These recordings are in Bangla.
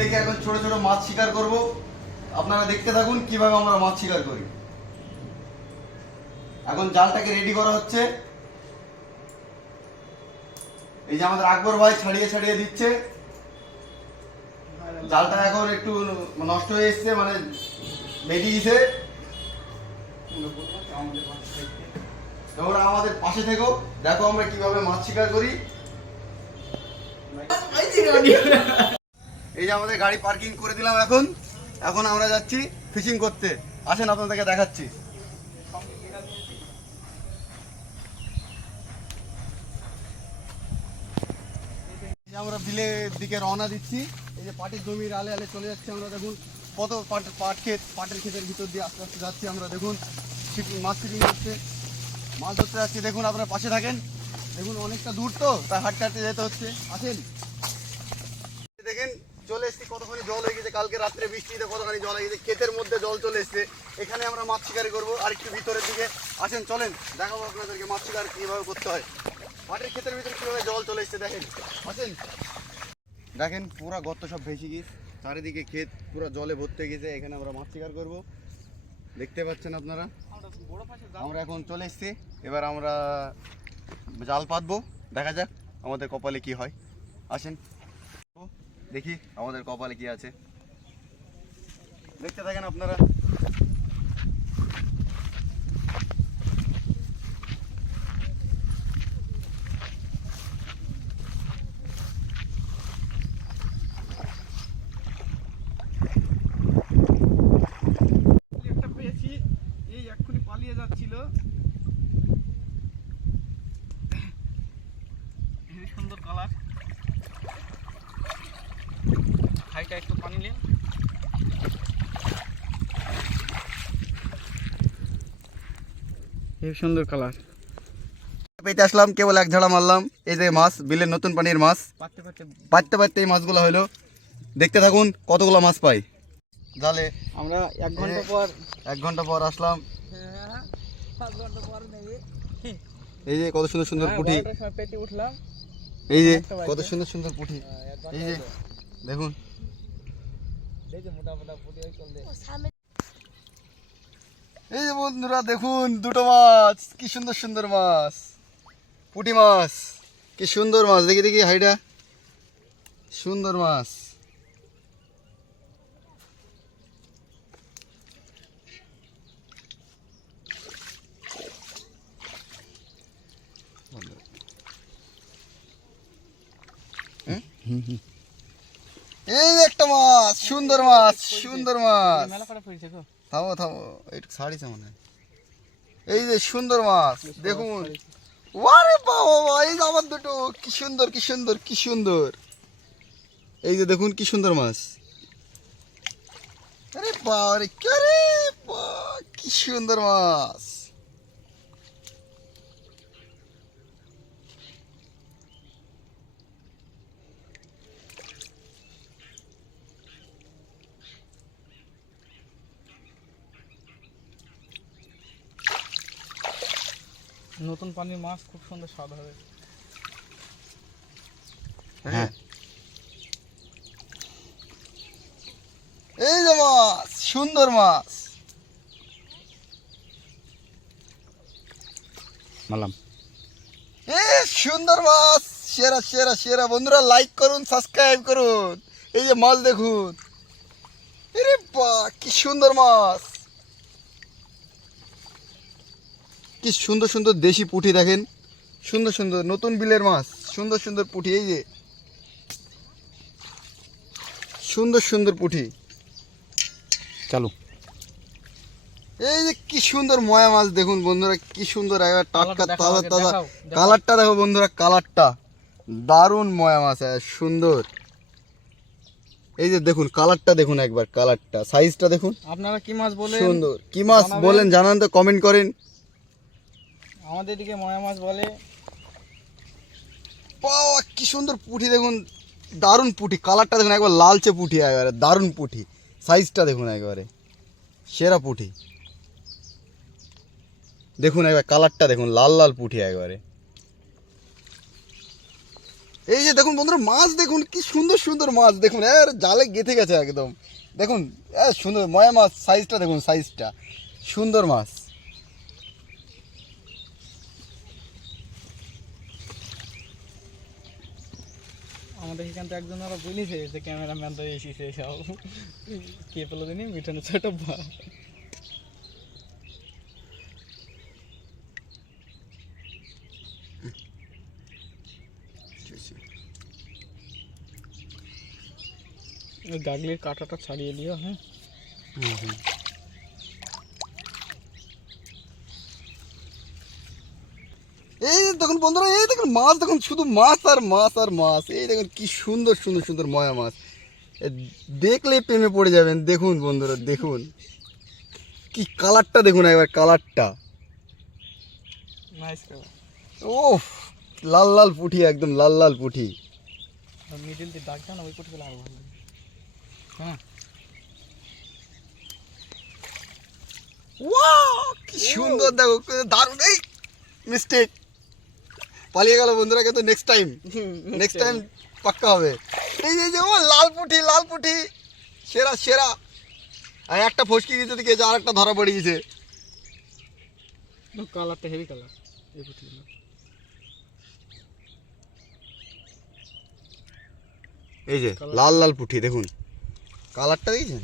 থেকে এখন ছোট ছোট মাছ শিকার করব। আপনারা দেখতে থাকুন কিভাবে আমরা মাছ শিকার করি। এখন জালটাকে রেডি করা হচ্ছে। এই যে আমাদের আকবর ভাই ছাড়িয়ে ছাড়িয়ে দিচ্ছে। জালটা এখন একটু নষ্ট হয়ে এসছে, মানে বেরিয়ে গেছে। তোমরা আমাদের পাশে থেকো, দেখো আমরা কিভাবে মাছ শিকার করি। এই যে আমাদের গাড়ি পার্কিং করে দিলাম। এখন এখন আমরা যাচ্ছি ফিশিং করতে। আসেন আপনাদেরকে দেখাচ্ছি। আমরা বিলের দিকে রওনা দিচ্ছি। এই যে পাটের জমির আলে আলে চলে যাচ্ছি আমরা। দেখুন কত পাটের ক্ষেতের ভিতর দিয়ে আস্তে আস্তে যাচ্ছি আমরা। দেখুন মাছ ফিটিং করতে, মাছ ধরতে যাচ্ছি। দেখুন আপনার পাশে থাকেন। দেখুন অনেকটা দূর তো, তাই হাঁটতে হাঁটতে যেতে হচ্ছে। আসেন দেখেন চলে এসেছি। কতখানি জল হয়ে গেছে, কালকে রাত্রে বৃষ্টিতে কতখানি জল হয়ে গেছে। ক্ষেতের মধ্যে জল চলে এসছে। এখানে আমরা মাছ শিকারি করবো আর একটু ভিতরের দিকে। আসেন চলেন দেখাবো আপনাদেরকে মাছ শিকার কীভাবে করতে হয়। পাটের ক্ষেতের ভিতরে কীভাবে জল চলে এসছে দেখেন। আসেন দেখেন পুরা গর্ত সব ভেসে গেছে, চারিদিকে ক্ষেত পুরো জলে ভর্তি গেছে। এখানে আমরা মাছ শিকার করবো, দেখতে পাচ্ছেন আপনারা। আমরা এখন চলে এসেছি, এবার আমরা জাল পাতবো। দেখা যাক আমাদের কপালে কি হয়। আসেন দেখি আমাদের কপালে কি আছে, দেখতে থাকেন আপনারা। একটা পেয়েছি, এই এক্ষুনি পালিয়ে যাচ্ছিল। সুন্দর কালার, হাইটা একটু পানি নেন। এই সুন্দর কালার পেতে আসলাম, কেবল এক ঝাড়া মারলাম। এই যে মাছ, বিলের নতুন পানির মাছ। পাততে পাততে এই মাছগুলো হলো। দেখতে থাকুন কতগুলো মাছ পাই জালে। আমরা 1 ঘন্টা পর আসলাম। 5 ঘন্টা পর নেবে। এই যে কত সুন্দর সুন্দর পুঁটি। পেটে উঠলাম। এই যে কত সুন্দর সুন্দর পুঁটি। এই যে দেখুন, এই যে মোটা মোটা পুঁটি চল দে। এই যে বন্ধুরা দেখুন দুটো মাছ, কি সুন্দর সুন্দর মাছ, পুঁটি মাছ, কি সুন্দর মাছ। দেখি দেখি হাইটা, সুন্দর মাছ। এই একটা মাছ, সুন্দর মাছ, সুন্দর মাছ। থামো থামো, একটু ছাড়িছে মনে হয়। এই যে সুন্দর মাছ দেখুন। ওরে বাবা, এই যে আমার দুটো, কি সুন্দর কি সুন্দর কি সুন্দর। এই যে দেখুন কি সুন্দর মাছ। আরে বাবারে, কি সুন্দর মাছ। নতুন পানির মাছ খুব সুন্দর স্বাদ হবে। হ্যাঁ, এই যে মাছ, সুন্দর মাছ মারলাম। সুন্দর মাছ, সেরা সেরা সেরা। বন্ধুরা লাইক করুন, সাবস্ক্রাইব করুন। এই যে মাছ দেখুন, আরে বাহ কি সুন্দর মাছ, কি সুন্দর সুন্দর দেশি পুঁটি। দেখেন সুন্দর সুন্দর নতুন বিলের মাছ, সুন্দর সুন্দর পুঁটি। এই যে সুন্দর সুন্দর পুঁটি চালু। এই যে কি সুন্দর ময়া মাছ দেখুন বন্ধুরা, কি সুন্দর একবার টাটকা তাজা তাজা। কালারটা দেখো বন্ধুরা, কালারটা দারুণ ময়া মাছ, সুন্দর। এই যে দেখুন কালারটা দেখুন একবার, কালারটা সাইজটা দেখুন। আপনারা কি মাছ বলেন? সুন্দর কি মাছ বলেন জানান তো, কমেন্ট করেন। আমাদের দিকে ময়া মাছ বলে। বাহ কি সুন্দর পুঁটি দেখুন, দারুণ পুঁটি। কালারটা দেখুন একবার, লালচে পুঁটি একবারে, দারুণ পুঁটি। সাইজটা দেখুন একবারে, সেরা পুঁটি। দেখুন একবার কালারটা দেখুন, লাল লাল পুঁটি একবারে। এই যে দেখুন বন্ধুরা মাছ দেখুন কি সুন্দর সুন্দর মাছ দেখুন এর জালে গেঁথে গেছে একদম দেখুন সুন্দর ময়া মাছ সাইজটা দেখুন সাইজটা সুন্দর মাছ আমাদের এখান থেকে একজন ওরা বলেছে যে ক্যামেরাম্যান তো এসেছে সব কে পেলো দিনই মিঠুনের ছোট ভাই ওই গাগলির কাঁটাটা ছাড়িয়ে দিও হ্যাঁ এই দেখুন বন্ধুরা এই দেখুন মাছ দেখুন শুধু মাছ আর মাছ আর মাছ এই দেখুন কি সুন্দর সুন্দর সুন্দর ময়া মাছ দেখলেই প্রেমে পড়ে যাবেন দেখুন বন্ধুরা দেখুন কি কালারটা দেখুন একবার কালারটা নাইস কালার ও লাল লাল পুঁটি একদম লাল লাল পুঁটি মিডিল দিয়ে ডাক দাও না ওই কোটি আরো ভালো হ্যাঁ ওয়াও কি সুন্দর দেখো দারুণ এই মিস্টেক পালিয়ে গেল বন্ধুরা কিন্তু নেক্সট টাইম পাক্কা হবে এই যে ও লাল পুঁটি সেরা সেরা আর একটা ফসকি গেছে দিকে আর একটা ধরা পড়ে গেছে কালারটা হেভি কালার এই কোটিগুলো এই যে লাল লাল পুঁটি দেখুন কালারটা দেখছেন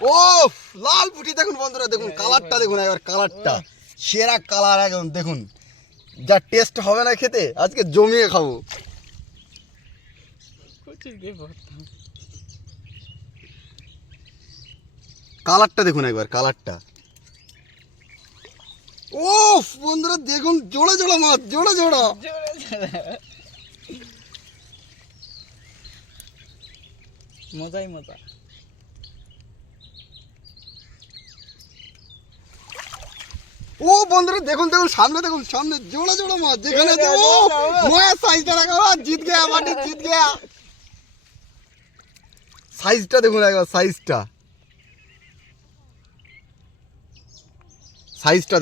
ও লাল পুঁটি দেখুন বন্ধুরা দেখুন কালারটা দেখুন একবার কালারটা সেরা কালার একদম দেখুন যা টেস্ট হবে না খেতে আজকে জমিয়ে খাবো কালারটা দেখুন একবার কালারটা ও বন্ধুরা দেখুন জোড়া জোড়া মাছ জোড়া জোড়া মজাই মজা ও বন্ধুরা দেখুন দেখুন সামনে জোড়া জোড়া মাছ যেখানে ও ময়া সাইজটা দেখো জিত গয়া মাটি জিত গয়া সাইজটা দেখুন একবার সাইজটা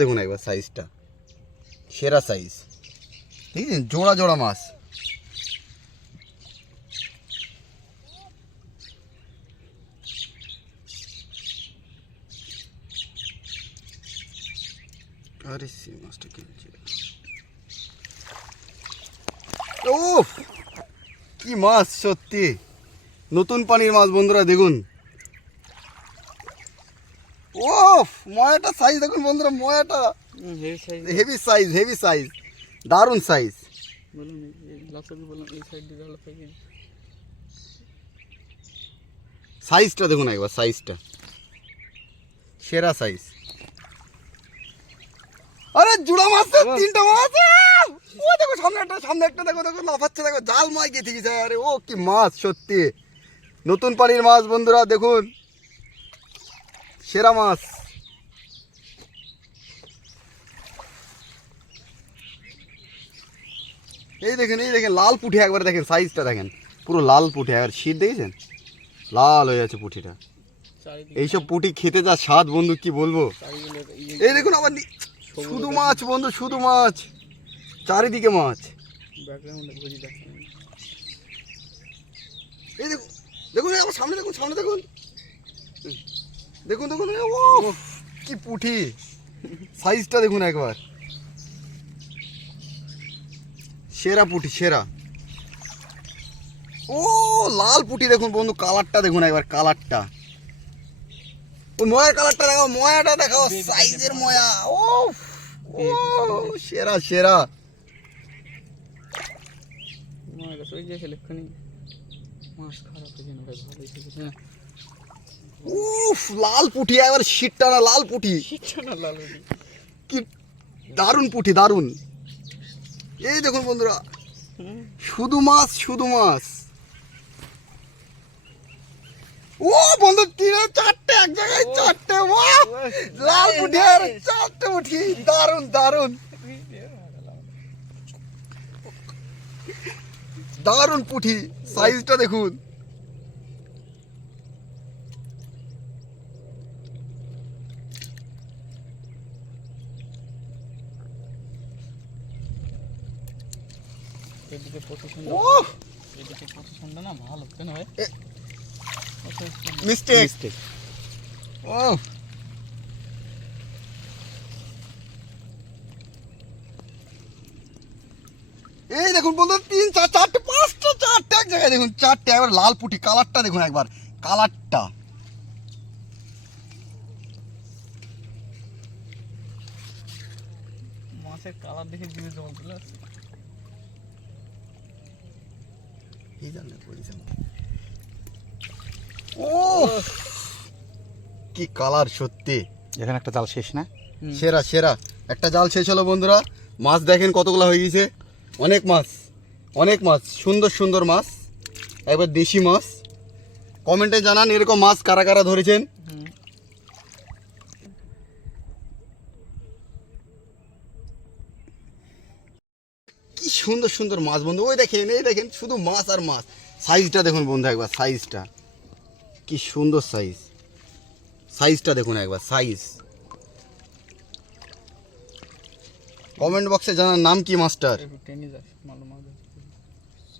দেখুন একবার সাইজটা সেরা সাইজ দেখছেন জোড়া জোড়া মাছ আরে সে মাছটা কিনছে ও কি মাছ সত্যি নতুন পানির মাছ বন্ধুরা দেখুন ও ময়াটা সাইজ দেখুন বন্ধুরা ময়াটা হেভি সাইজ দারুণ সাইজ বলুন লাস্টে বলুন এই সাইড দিয়ে ভালো থাকে সাইজটা দেখুন একবার সাইজটা সেরা সাইজ আরে জুড়া মাছ তিনটা মাছ ও দেখো সামনে একটা দেখো লাফাচ্ছে দেখো জাল মাছ গেছে গেছে আরে ও কি মাছ সত্যি নতুন পানির মাছ বন্ধুরা দেখুন সেরা মাছ এই দেখেন লাল পুঁটি একবার দেখেন সাইজটা দেখেন পুরো লাল পুঁটি একবার শীত দেখেছেন লাল হয়ে যাচ্ছে পুঁটিটা এইসব পুঁটি খেতে যা স্বাদ বন্ধু কি বলবো এই দেখুন আবার শুধু মাছ বন্ধু শুধু মাছ চারিদিকে মাছ এই দেখুন দেখুন আবার সামনে দেখুন ও কি পুঁটি সাইজটা দেখুন একবার সেরা পুঁটি সেরা ও লাল পুঁটি দেখুন বন্ধু কালারটা দেখুন একবার কালারটা ও ময়ার কালারটা দেখাও ময়াটা দেখাও সাইজের ময়া ও সেরা সেরা মাছ খারাপ উফ লাল পুঁটি একবার শীতটা না লাল পুঁটি কি দারুণ পুঁটি দারুণ এই দেখুন বন্ধুরা শুধু মাছ ও বন্ধু তিনে চারটে এক জায়গায় চারটে লাল পুঁটি আর চারটে পুঁটি দারুণ পুঁটি সাইজটা দেখুন এদিকে পজিশনটা ও এদিকে পজিশনটা না ভালো কেন ভাই মিস্টেক ও এই দেখুন বন্ধু 3 4 4টে 5টা 4টে এক জায়গায় দেখুন 4টে একবার লাল পুঁটি কালারটা দেখুন একবার কালারটা মাছের কালার দেখে জিভে জল চলে আসছে এই জানলে পজিশন ও কি কালার সত্যি এখানে একটা জাল শেষ না সেরা সেরা একটা জাল শেষ হলো বন্ধুরা মাছ দেখেন কতগুলো হয়ে গেছে অনেক মাছ সুন্দর সুন্দর মাছ একবার দেশি মাছ কমেন্টে জানান এরকম মাছ কারা কারা ধরেছেন কি সুন্দর সুন্দর মাছ বন্ধু ওই দেখেন এই দেখেন শুধু মাছ আর মাছ সাইজটা দেখুন বন্ধু একবার সাইজটা কি সুন্দর সাইজটা দেখুন একবার সাইজ কমেন্ট বক্সে জানার নাম কি মাস্টার একটু টেনে যাস মালো মাছ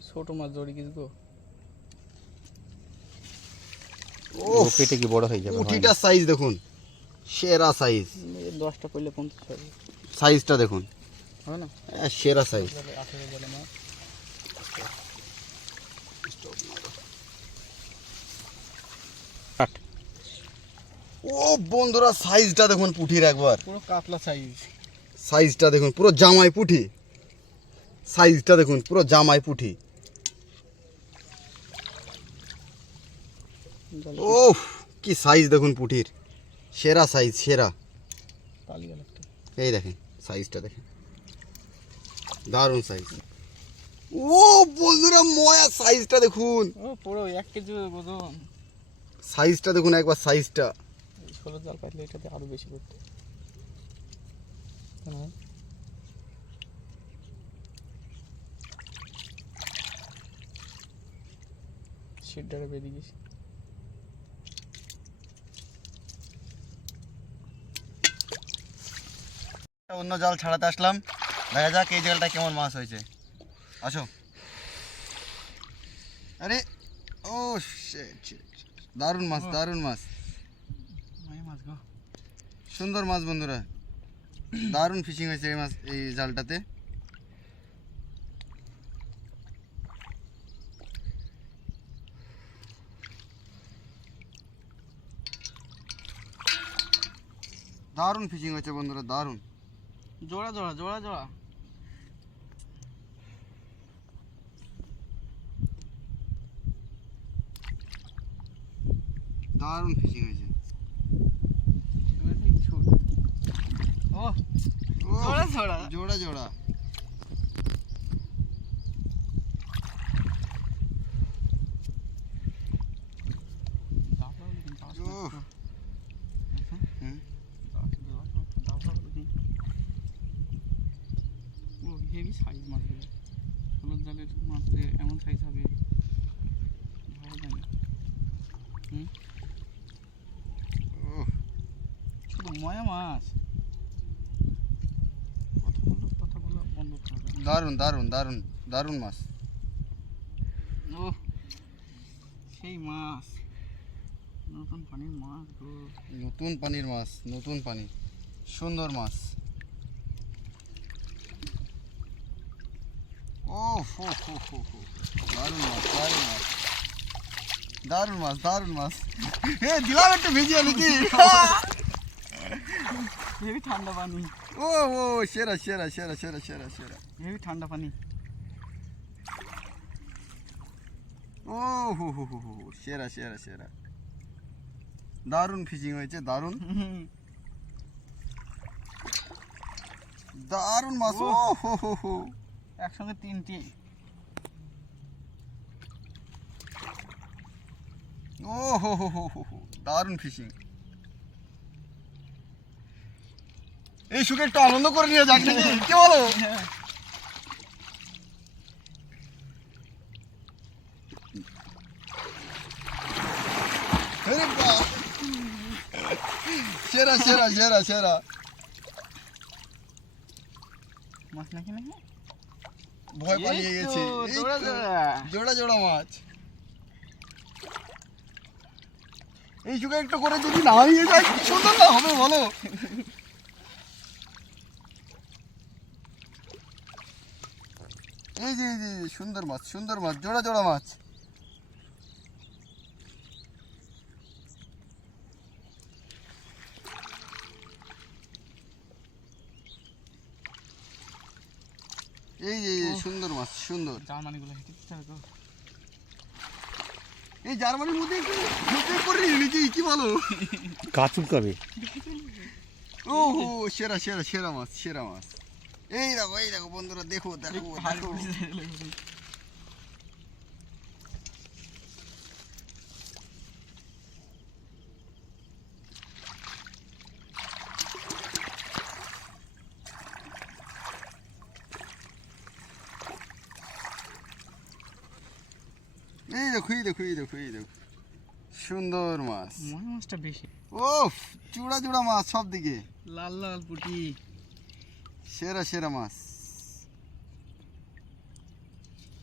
ছোট মাছ জড়ি কিছু গো ও ও পেটে কি বড় হয়ে যাবে পুঁটিটা সাইজ দেখুন সেরা সাইজ 10টা পড়লে 50 হবে সাইজটা দেখুন হয় না সেরা সাইজ 18 জলে মাছ কাট ও বন্ধুরা সাইজটা দেখুন পুঁটির একবার পুরো কাতলা সাইজ সাইজটা দেখুন পুরো জামাই পুঁটি সাইজটা দেখুন পুরো জামাই পুঁটি ও কি সাইজ দেখুন পুঁটির সেরা সাইজ সেরা পালি গেল একটা এই দেখেন সাইজটা দেখেন দারুণ সাইজ ও বন্ধুরা ময়া সাইজটা দেখুন ও পুরো 1 কেজি ওজন সাইজটা দেখুন একবার সাইজটা 16 জাল পাইলে এটাতে আরো বেশি করতে হ্যাঁ শিডারে বেরিয়ে গেছে অন্য জাল ছাড়াতে আসলাম দেখা যাক এই জালটা কেমন মাছ হয়েছে আসো আরে ও দারুণ মাছ দারুণ মাছ মাছ গো সুন্দর মাছ বন্ধুরা দারুণ ফিশিং হয়েছে এই মাছ এই জালটাতে দারুণ ফিশিং হয়েছে বন্ধুরা দারুণ জোড়া জোড়া জোড়া জোড়া দারুণ ফিশিং হয়েছে ও ও জোড়া জোড়া জোড়া জোড়া ও হুম হেভি সাইজ মাছগুলো হলুদ জালের মাছ যে এমন সাইজ হবে ভালো জানি ও শুধু ময়া মাছ কথাগুলো বন্ধ করবে দারুণ দারুণ দারুণ দারুণ মাছ ও সেই মাছ নতুন পানির মাছ গো নতুন পানির মাছ নতুন পানি সুন্দর মাছ ও হো হো হো হো দারুণ মাছ দারুণ মাছ দারুণ মাছ দিলাম একটু ভিজিয়ে নাকি হেভি ঠান্ডা পানি ও ও সেরা সেরা সেরা সেরা সেরা সেরা হেভি ঠান্ডা পানি ও হো হো হো হো সেরা সেরা সেরা দারুণ ফিশিং হয়েছে দারুণ দারুণ মাছ ও হো হো হো একসঙ্গে 3টি ও হো হো হো হো হো দারুণ ফিশিং এই সুখে একটু আনন্দ করে নিয়ে যাক নাকি কি বলো আরে বাহ সেরা সেরা সেরা সেরা মাছ নাকি নাকি ভয় পালিয়ে এই তো, গেছে। এই জোড়া তো, জোড়া। জোড়া জোড়া মাছ। এই যুগে একটু করে যদি নামিয়ে যায় কি সুন্দর না হবে বলো। এই যে সুন্দর মাছ, সুন্দর মাছ, জোড়া জোড়া মাছ। এই যে সুন্দর মাছ, সুন্দর। জার্মানিগুলো হেঁটে দিতে হবে তো। এই জার্মানির মধ্যে একটু ঢুকে পড়ি নাকি কি বলো? গা চুলকাবে। ও হো, সেরা সেরা সেরা মাছ, সেরা মাছ। এই দেখো বন্ধুরা, দেখো দেখো দেখো। এই দেখো সুন্দর মাছ। মনে মাছটা বেশি। ওফ, জোড়া জোড়া মাছ সব দিকে, লাল লাল পুটি। সেরা সেরা মাছ।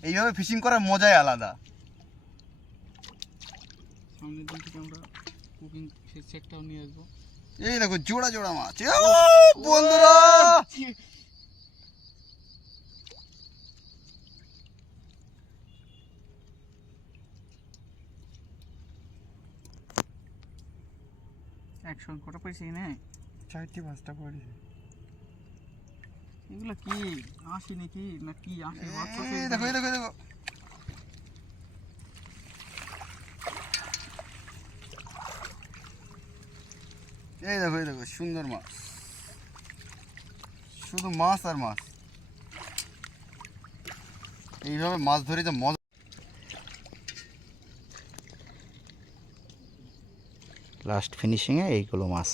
এইভাবে ফিশিং করার মজাই আলাদা। সামনের দিন থেকে আমরা কুকিং সেটটাও নিয়ে আসবো। এই দেখো জোড়া জোড়া মাছ। বন্ধুরা, একসঙ্গে কটা পেয়েছি না? 4টি 5টা পড়েছে। এগুলো কি আসি নাকি না কি আসে? এই দেখো এই দেখো এই দেখো। এই দেখো সুন্দর মাছ, শুধু মাছ আর মাছ। এইভাবে মাছ ধরে যে মজা। লাস্ট ফিনিশিংয়ে এইগুলো মাছ।